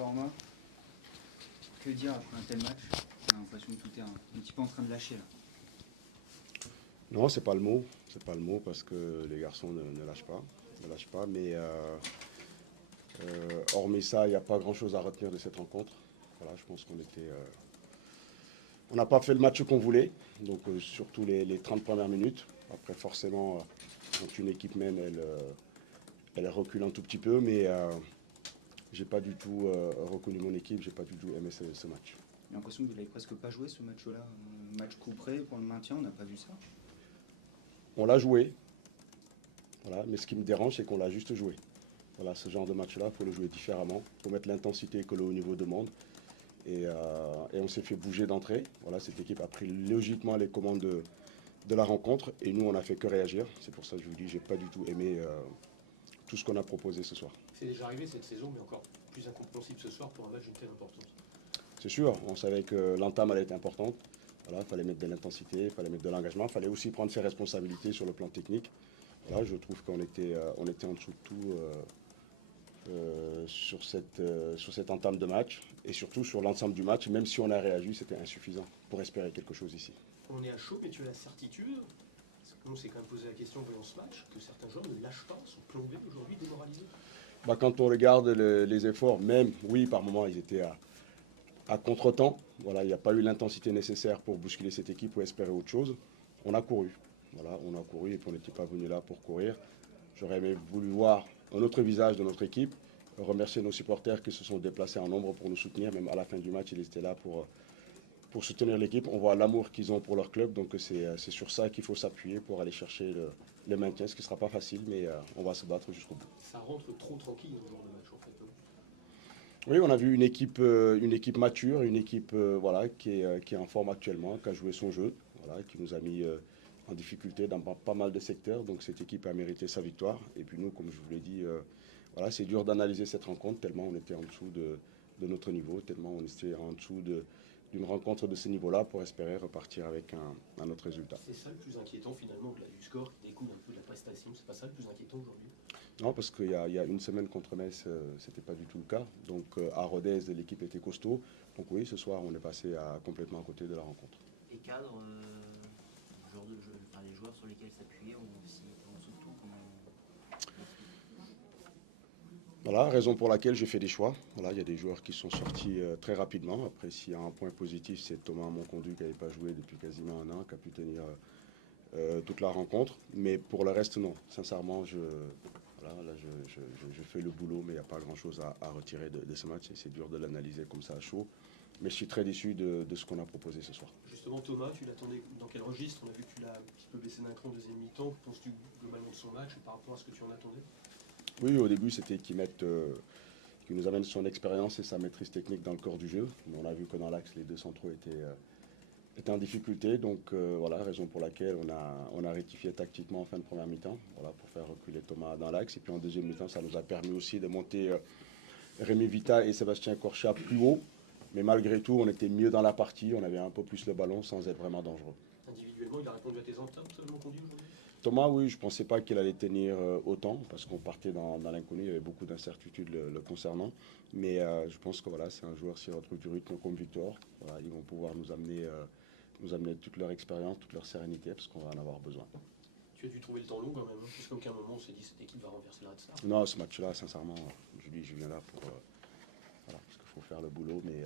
format. Que dire après un tel match? J'ai l'impression que tout est un petit peu en train de lâcher là. Non, c'est pas le mot. C'est pas le mot parce que les garçons ne lâchent pas. Ne lâchent pas. Mais hormis ça, il n'y a pas grand-chose à retenir de cette rencontre. Voilà, je pense qu'on était. On n'a pas fait le match qu'on voulait. Donc surtout les 30 premières minutes. Après, forcément, quand une équipe mène, elle recule un tout petit peu. Mais j'ai pas du tout reconnu mon équipe. J'ai pas du tout aimé ce match. J'ai l'impression que vous l'avez presque pas joué ce match-là. Match couperé pour le maintien, on n'a pas vu ça. On l'a joué. Voilà, mais ce qui me dérange, c'est qu'on l'a juste joué. Voilà, ce genre de match-là, il faut le jouer différemment. Il faut mettre l'intensité que le haut niveau demande. Et on s'est fait bouger d'entrée. Voilà, cette équipe a pris logiquement les commandes de la rencontre. Et nous, on n'a fait que réagir. C'est pour ça que je vous dis, je n'ai pas du tout aimé tout ce qu'on a proposé ce soir. C'est déjà arrivé cette saison, mais encore plus incompréhensible ce soir pour un match d'une telle importance. C'est sûr, on savait que l'entame allait être importante. Voilà, il fallait mettre de l'intensité, il fallait mettre de l'engagement. Il fallait aussi prendre ses responsabilités sur le plan technique. Voilà, je trouve qu'on était en dessous de tout sur cette entame de match et surtout sur l'ensemble du match. Même si on a réagi, c'était insuffisant pour espérer quelque chose ici. On est à chaud, mais tu as la certitude, parce que nous on s'est quand même posé la question en voyant ce match, que certains joueurs ne lâchent pas, sont plombés aujourd'hui, démoralisés. Quand on regarde les efforts, même, oui, par moments, ils étaient à contre-temps. Voilà, il n'y a pas eu l'intensité nécessaire pour bousculer cette équipe ou espérer autre chose. On a couru. Voilà, on a couru et puis on n'était pas venu là pour courir. J'aurais aimé voulu voir un autre visage de notre équipe, remercier nos supporters qui se sont déplacés en nombre pour nous soutenir. Même à la fin du match, ils étaient là pour soutenir l'équipe. On voit l'amour qu'ils ont pour leur club, donc c'est sur ça qu'il faut s'appuyer pour aller chercher le maintien, ce qui ne sera pas facile, mais on va se battre jusqu'au bout. Ça rentre trop tranquille dans ce genre de match en fait. Oui, on a vu une équipe mature, une équipe voilà, qui est en forme actuellement, qui a joué son jeu, voilà, qui nous a mis en difficulté dans pas mal de secteurs. Donc cette équipe a mérité sa victoire. Et puis nous, comme je vous l'ai dit, voilà, c'est dur d'analyser cette rencontre tellement on était en dessous de notre niveau, tellement on était en dessous d'une rencontre de ce niveau-là pour espérer repartir avec un autre résultat. C'est ça le plus inquiétant finalement, au-delà du score qui découle un peu de la prestation. C'est pas ça le plus inquiétant aujourd'hui? Non, parce qu'il y a une semaine contre Metz, c'était pas du tout le cas. Donc à Rodez, l'équipe était costaud. Donc oui, ce soir, on est passé complètement à côté de la rencontre. Et cadre, genre de jeu, enfin, les joueurs sur lesquels s'appuyer, on s'y en dessous de tout. Voilà, raison pour laquelle j'ai fait des choix. Voilà, il y a des joueurs qui sont sortis très rapidement. Après, s'il y a un point positif, c'est Thomas Monconduit qui n'avait pas joué depuis quasiment un an, qui a pu tenir toute la rencontre. Mais pour le reste, non. Sincèrement, je fais le boulot, mais il n'y a pas grand-chose à retirer de ce match. Et c'est dur de l'analyser comme ça à chaud. Mais je suis très déçu de ce qu'on a proposé ce soir. Justement, Thomas, tu l'attendais dans quel registre? On a vu que tu l'as un petit peu baissé d'un cran en deuxième mi-temps. Penses-tu globalement de son match par rapport à ce que tu en attendais? Oui, au début, c'était qu'il nous amène son expérience et sa maîtrise technique dans le corps du jeu. Mais on a vu que dans l'axe, les deux centraux étaient en difficulté. Donc voilà, raison pour laquelle on a rectifié tactiquement en fin de première mi-temps, voilà, pour faire reculer Thomas dans l'axe. Et puis en deuxième mi-temps, ça nous a permis aussi de monter Rémi Vita et Sébastien Corchia plus haut. Mais malgré tout, on était mieux dans la partie, on avait un peu plus le ballon sans être vraiment dangereux. Individuellement, il a répondu à tes attentes, Monconduit, aujourd'hui? Thomas, oui, je ne pensais pas qu'il allait tenir autant, parce qu'on partait dans l'inconnu, il y avait beaucoup d'incertitudes le concernant. Mais je pense que voilà, c'est un joueur, s'il retrouve du rythme comme Victor, voilà, ils vont pouvoir nous amener toute leur expérience, toute leur sérénité, parce qu'on va en avoir besoin. Tu as dû trouver le temps long quand même, puisqu'à aucun moment on s'est dit cette équipe va renverser la Red Star. Non, ce match-là, sincèrement, je viens là pour... voilà, parce qu'il faut faire le boulot, mais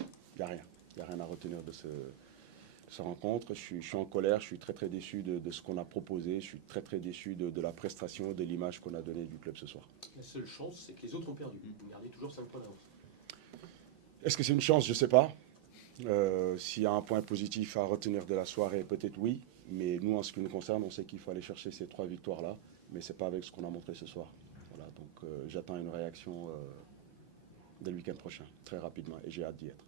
il n'y a rien. Il n'y a rien à retenir de cette rencontre. Je suis en colère, je suis très très déçu de ce qu'on a proposé, je suis très très déçu de la prestation, de l'image qu'on a donnée du club ce soir. La seule chance, c'est que les autres ont perdu. Vous gardez toujours 5 points d'avance. Est-ce que c'est une chance? Je ne sais pas. S'il y a un point positif à retenir de la soirée, peut-être oui. Mais nous, en ce qui nous concerne, on sait qu'il faut aller chercher ces 3 victoires-là. Mais ce n'est pas avec ce qu'on a montré ce soir. Voilà, donc j'attends une réaction dès le week-end prochain, très rapidement, et j'ai hâte d'y être.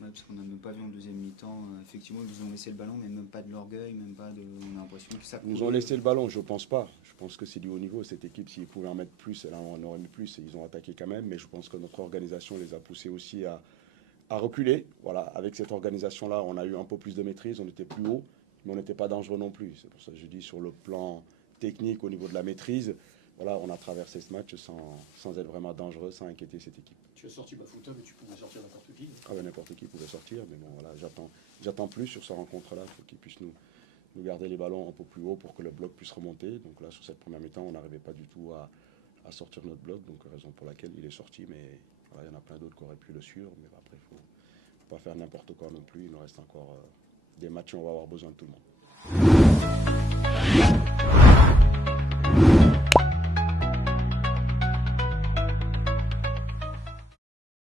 Ouais, parce qu'on n'a même pas vu en deuxième mi-temps. Effectivement, ils nous ont laissé le ballon, mais même pas de l'orgueil, même pas de. On a l'impression que ça. Ils nous ont laissé le ballon, je ne pense pas. Je pense que c'est du haut niveau. Cette équipe, s'ils pouvaient en mettre plus, là, on aurait mis plus. Et ils ont attaqué quand même. Mais je pense que notre organisation les a poussés aussi à reculer. Voilà, avec cette organisation-là, on a eu un peu plus de maîtrise. On était plus haut, mais on n'était pas dangereux non plus. C'est pour ça que je dis sur le plan technique, au niveau de la maîtrise, voilà, on a traversé ce match sans être vraiment dangereux, sans inquiéter cette équipe. Tu as sorti Bafouta, mais tu pouvais sortir n'importe qui. Ah ben, n'importe qui pouvait sortir, mais bon, voilà, j'attends plus sur cette rencontre-là. Il faut qu'ils puissent nous garder les ballons un peu plus haut pour que le bloc puisse remonter. Donc là, sur cette première mi-temps, on n'arrivait pas du tout à sortir notre bloc, donc raison pour laquelle il est sorti, mais voilà, il y en a plein d'autres qui auraient pu le suivre, mais après, il ne faut pas faire n'importe quoi non plus. Il nous reste encore des matchs et on va avoir besoin de tout le monde.